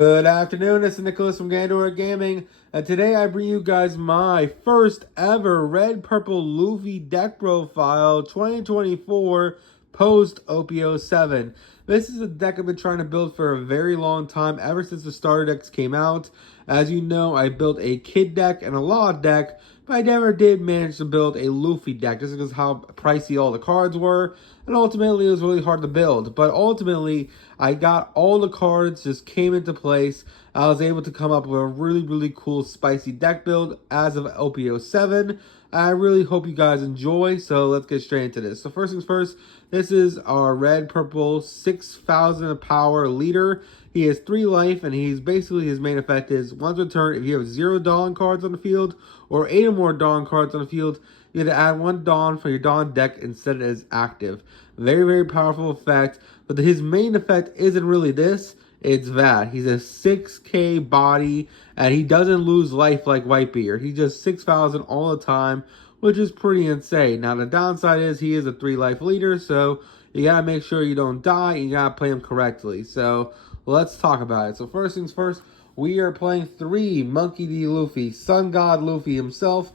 Good afternoon, this is Nicholas from Gandor Gaming, and today I bring you guys my first ever Red Purple Luffy deck profile 2024 post OP07. This is a deck I've been trying to build for a very long time, ever since the starter decks came out. As you know, I built a Kid deck and a Law deck, but I never did manage to build a Luffy deck just because of how pricey all the cards were, and ultimately it was really hard to build. But ultimately, I got all the cards, just came into place. I was able to come up with a really cool spicy deck build as of OP07. I really hope you guys enjoy, so let's get straight into this. So first things first, this is our red purple 6,000 power leader. He has 3 life, and he's basically, his main effect is once per turn, if you have 0 Dawn cards on the field or 8 or more Dawn cards on the field, you have to add 1 Dawn for your Dawn deck instead as active. Very powerful effect, but his main effect isn't really this. It's that he's a 6k body, and he doesn't lose life like Whitebeard. He just 6,000 all the time, which is pretty insane. Now the downside is he is a 3 life leader, so you gotta make sure you don't die. You gotta play him correctly. So let's talk about it. So first things first, we are playing 3 Monkey.D.Luffy, Sun God Luffy himself.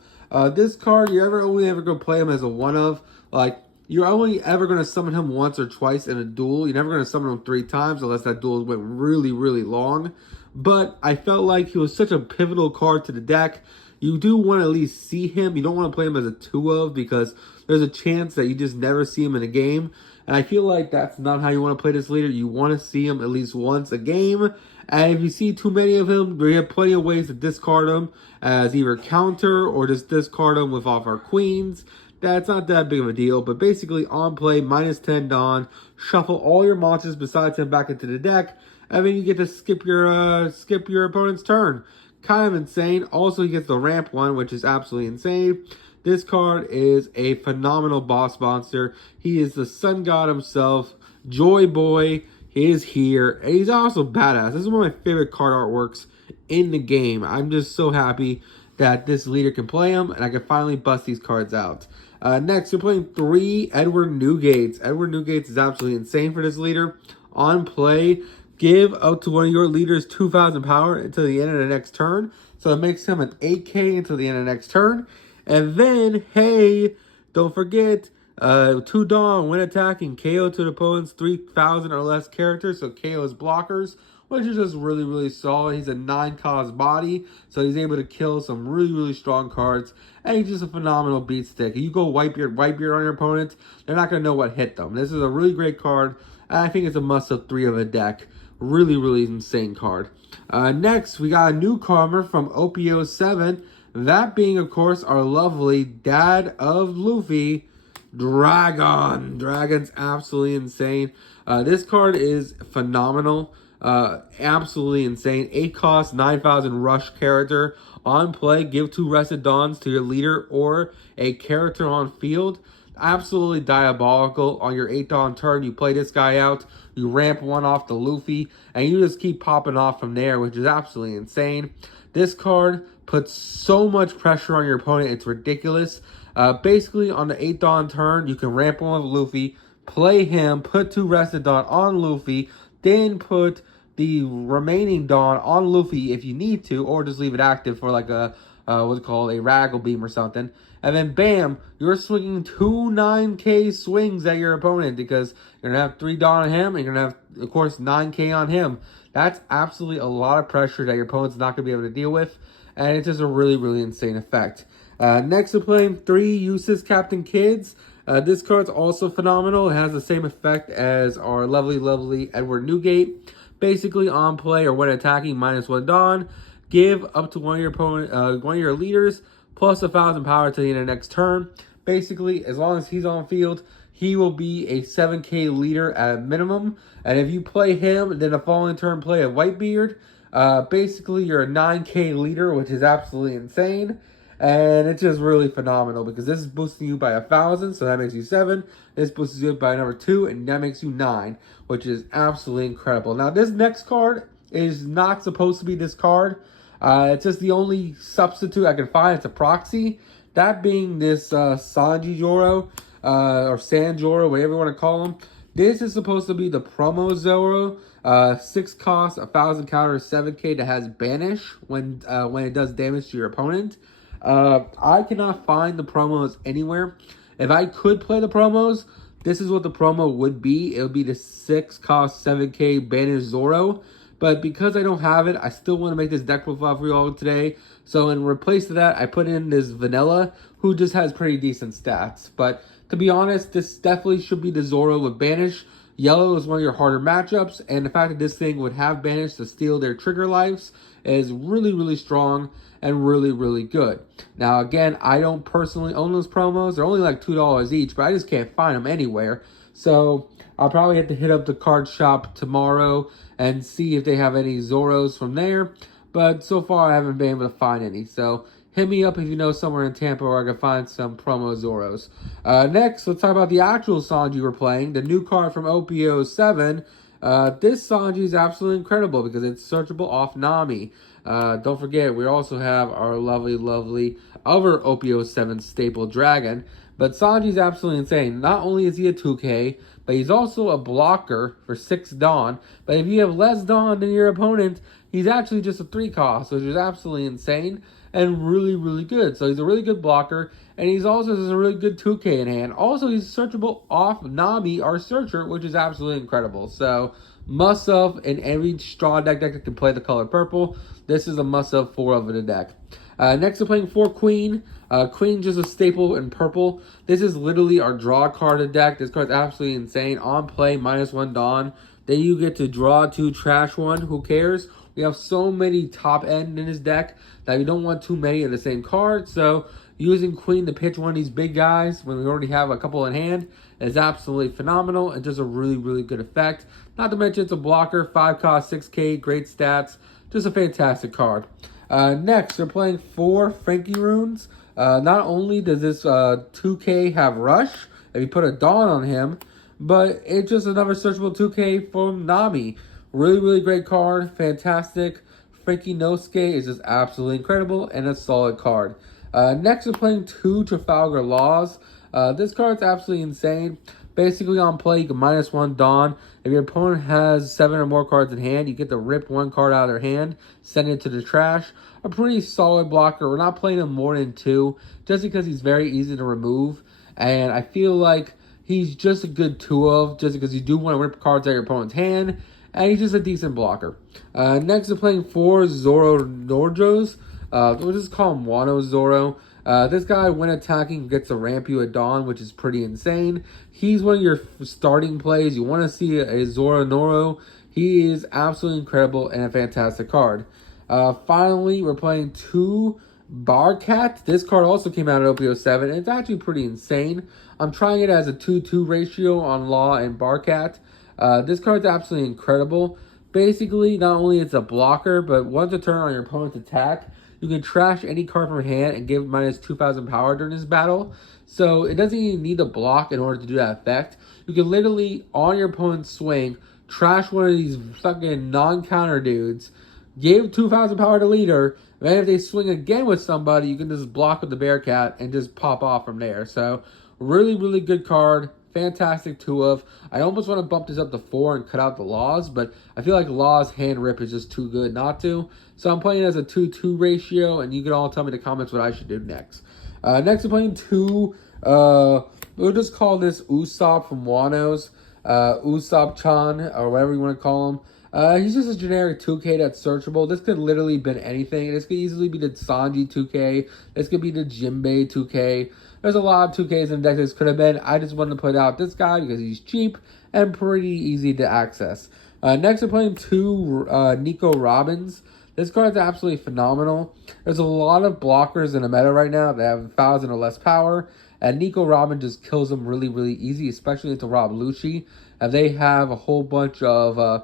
This card, you're only ever gonna play him as a one of. Like, you're only ever going to summon him once or twice in a duel. You're never going to summon him 3 times unless that duel went really long. But I felt like he was such a pivotal card to the deck. You do want to at least see him. You don't want to play him as a 2 of because there's a chance that you just never see him in a game. And I feel like that's not how you want to play this leader. You want to see him at least once a game. And if you see too many of him, we have plenty of ways to discard him as either counter or just discard him with off our queens. That's not that big of a deal, but basically on play, -10 Dawn, shuffle all your monsters besides him back into the deck, and then you get to skip your opponent's turn. Kind of insane. Also, he gets the ramp one, which is absolutely insane. This card is a phenomenal boss monster. He is the sun god himself. Joy Boy is here, and he's also badass. This is one of my favorite card artworks in the game. I'm just so happy that this leader can play him, and I can finally bust these cards out. Next, we're playing 3 Edward Newgates. Edward Newgates is absolutely insane for this leader. On play, give up to one of your leaders 2,000 power until the end of the next turn. So it makes him an 8k until the end of the next turn. And then, hey, don't forget, 2 Dawn when attacking, KO to the opponent's 3,000 or less characters, so KO's blockers, which is just really solid. He's a 9 cost body, so he's able to kill some really strong cards, and he's just a phenomenal beat stick. You go Whitebeard on your opponent, they're not going to know what hit them. This is a really great card, and I think it's a must-have 3 of a deck. Really insane card. Next, we got a newcomer from OP07, that being, of course, our lovely dad of Luffy, Dragon. Dragon's absolutely insane. This card is phenomenal. Absolutely insane. 8 cost, 9,000 rush character. On play, give 2 rested dawns to your leader or a character on field. Absolutely diabolical. On your 8 dawn turn, you play this guy out. You ramp 1 off the Luffy, and you just keep popping off from there, which is absolutely insane. This card puts so much pressure on your opponent, it's ridiculous. Basically, on the 8 dawn turn, you can ramp 1 with Luffy, play him, put 2 rested dawn on Luffy, then put the remaining Dawn on Luffy if you need to, or just leave it active for like a, what's it called, a Raggle Beam or something. And then bam, you're swinging 2 9k swings at your opponent because you're going to have 3 Dawn on him, and you're going to have, of course, 9k on him. That's absolutely a lot of pressure that your opponent's not going to be able to deal with, and it's just a really insane effect. Next, we're playing 3 Uses Captain Kids. This card's also phenomenal. It has the same effect as our lovely Edward Newgate. Basically, on play or when attacking, -1 Dawn. Give up to one of your leaders plus 1,000 power to the end of the next turn. Basically, as long as he's on field, he will be a 7k leader at a minimum. And if you play him, then the following turn play a Whitebeard. Basically, you're a 9k leader, which is absolutely insane. And it's just really phenomenal because this is boosting you by 1,000, so that makes you 7. This boosts you by another 2, and that makes you 9, which is absolutely incredible. Now, this next card is not supposed to be this card. It's just the only substitute I can find. It's a proxy. That being this Sanji Joro, or San Joro, whatever you want to call him. This is supposed to be the promo Zoro. 6 cost, 1,000 counter, 7k that has banish when it does damage to your opponent. I cannot find the promos anywhere. If I could play the promos, this is what the promo would be. It would be the 6 cost, 7k banish Zoro. But because I don't have it, I still want to make this deck profile for you all today. So in replace of that, I put in this Vanilla, who just has pretty decent stats. But to be honest, this definitely should be the Zoro with Banish. Yellow is one of your harder matchups, and the fact that this thing would have Banish to steal their trigger lives is really, really strong and really, really good. Now, again, I don't personally own those promos. They're only like $2 each, but I just can't find them anywhere. So I'll probably have to hit up the card shop tomorrow and see if they have any Zoros from there. But so far, I haven't been able to find any. So hit me up if you know somewhere in Tampa where I can find some promo Zoros. Next, let's talk about the actual Sanji we're playing. The new card from OP07. This Sanji is absolutely incredible because it's searchable off Nami. Don't forget, we also have our lovely, lovely other OP07 staple dragon. But Sanji's absolutely insane. Not only is he a 2K, but he's also a blocker for 6 Dawn. But if you have less Dawn than your opponent, he's actually just a 3 cost, which is absolutely insane and really, really good. So he's a really good blocker, and he's also just a really good 2K in hand. Also, he's searchable off Nami, our searcher, which is absolutely incredible. So must-have in every straw deck that can play the color purple. This is a must-have 4 of the deck. Next, we're playing 4 Queen. Queen just a staple in purple. This is literally our draw card of the deck. This card's absolutely insane. On play, -1 Dawn. Then you get to draw 2, trash 1. Who cares? We have so many top end in this deck that we don't want too many of the same card. So using Queen to pitch one of these big guys when we already have a couple in hand is absolutely phenomenal and just a really, really good effect. Not to mention it's a blocker, 5 cost, 6k, great stats. Just a fantastic card. Next, we're playing 4 Frankie runes. Not only does this 2k have Rush, if you put a Dawn on him, but it's just another searchable 2k from Nami. Really, really great card. Fantastic. Frankie Nosuke is just absolutely incredible and a solid card. Next, we're playing 2 Trafalgar Laws. This card's absolutely insane. Basically, on play, you can -1 Dawn. If your opponent has 7 or more cards in hand, you get to rip 1 card out of their hand, send it to the trash. A pretty solid blocker. We're not playing him more than 2, just because he's very easy to remove. And I feel like he's just a good 2 of, just because you do want to rip cards out of your opponent's hand. And he's just a decent blocker. Next, we're playing 4 Zoro Norjos. We'll just call him Wano Zoro. This guy, when attacking, gets to ramp you at Dawn, which is pretty insane. He's one of your starting plays. You want to see a Zoro Noro. He is absolutely incredible and a fantastic card. Finally, we're playing 2 Barcat. This card also came out at OP07, and it's actually pretty insane. I'm trying it as a 2-2 ratio on Law and Barcat. This card's absolutely incredible. Basically, not only it's a blocker, but once a turn on your opponent's attack, you can trash any card from hand and give it -2,000 power during this battle. So it doesn't even need to block in order to do that effect. You can literally, on your opponent's swing, trash one of these fucking non-counter dudes, give 2,000 power to leader, and then if they swing again with somebody, you can just block with the Bearcat and just pop off from there. So really, really good card. Fantastic 2 of. I almost want to bump this up to 4 and cut out the Laws, but I feel like Laws hand rip is just too good not to. So I'm playing it as a 2-2 ratio, and you can all tell me in the comments what I should do next. Next, I'm playing 2. We'll just call this Usopp from Wano's. Usopp-chan, or whatever you want to call him. He's just a generic 2K that's searchable. This could literally been anything. This could easily be the Sanji 2K. This could be the Jinbei 2K. There's a lot of 2Ks in the deck this could have been. I just wanted to put out this guy because he's cheap and pretty easy to access. Next, I'm playing 2 Nico Robins. This card is absolutely phenomenal. There's a lot of blockers in the meta right now that have 1,000 or less power. And Nico Robin just kills them really, really easy, especially to Rob Lucci. And they have a whole bunch of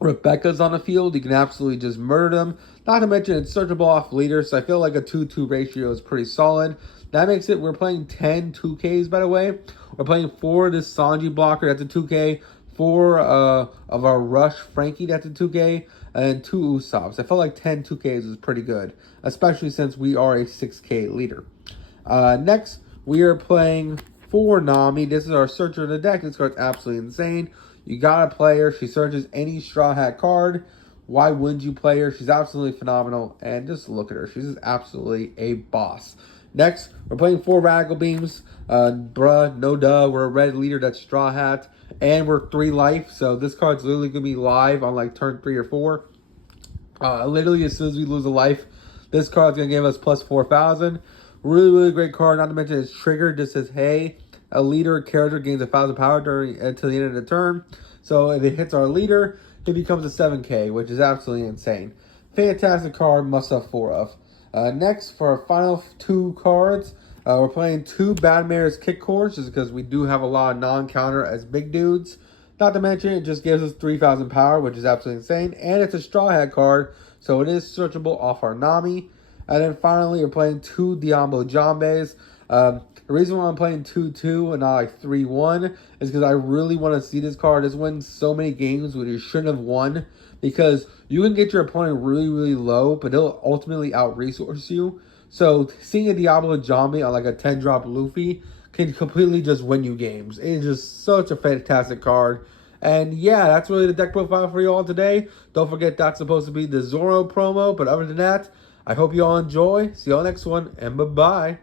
Rebecca's on the field. You can absolutely just murder them. Not to mention it's searchable off leader, so I feel like a 2-2 ratio is pretty solid. That makes it, we're playing 10 2Ks, by the way. We're playing 4 this Sanji blocker, that's a 2K. 4 of our Rush Frankie, that's a 2K. And 2 Usopps. I felt like 10 2Ks was pretty good, especially since we are a 6K leader. Next, we are playing 4 Nami. This is our searcher of the deck. This card's absolutely insane. You gotta play her. She searches any Straw Hat card. Why wouldn't you play her? She's absolutely phenomenal. And just look at her. She's just absolutely a boss. Next, we're playing 4 Radical Beams. Bruh, no duh. We're a red leader that's Straw Hat. And we're 3 life. So this card's literally going to be live on like turn 3 or 4. Literally as soon as we lose a life, this card's going to give us plus 4,000. Really, really great card. Not to mention it's triggered. Just says, hey, a leader character gains 1,000 power until the end of the turn. So if it hits our leader, it becomes a 7K, which is absolutely insane. Fantastic card, must have 4 of. Next, for our final 2 cards, we're playing 2 Bad Mayor's Kick Cores, just because we do have a lot of non-counter as big dudes. Not to mention, it just gives us 3,000 power, which is absolutely insane. And it's a Straw Hat card, so it is searchable off our Nami. And then finally, we're playing 2 Diablo Jambes. The reason why I'm playing 2-2 and not like 3-1 is because I really want to see this card just win so many games where you shouldn't have won. Because you can get your opponent really, really low, but they'll ultimately out-resource you. So seeing a Diablo Jambe on like a 10-drop Luffy can completely just win you games. It is just such a fantastic card. And yeah, that's really the deck profile for you all today. Don't forget that's supposed to be the Zoro promo. But other than that, I hope you all enjoy. See you all next one, and bye-bye.